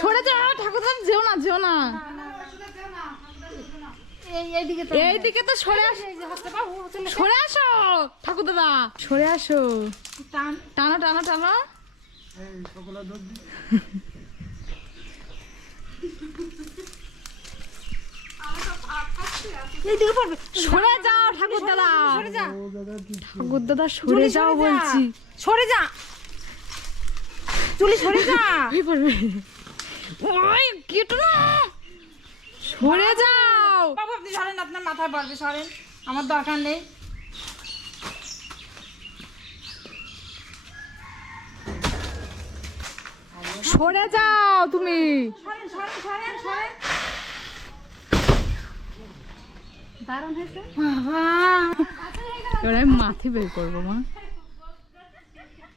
সরে যাও ঠাকুরদা, যেও না যেও না, এইদিকে তো সরে আসো, সরে আসো ঠাকুরদা, সরে আসো, টানো টানো টানো। সরে যাও ঠাকুরদাদা, ঠাকুরদাদা সরে যাও বলছি, সরে যা চুলি, সরে যা। ওই কেটো না, সরে যাও বাবু আপনি সরেন, আপনার মাথায় পড়বে, সরেন, আমার দরকার নেই। সরে যাও তুমি, সরেন সরেন সরেন সরেন। দারুণ হয়েছে। এবার আমি মাথি বের করবো মা।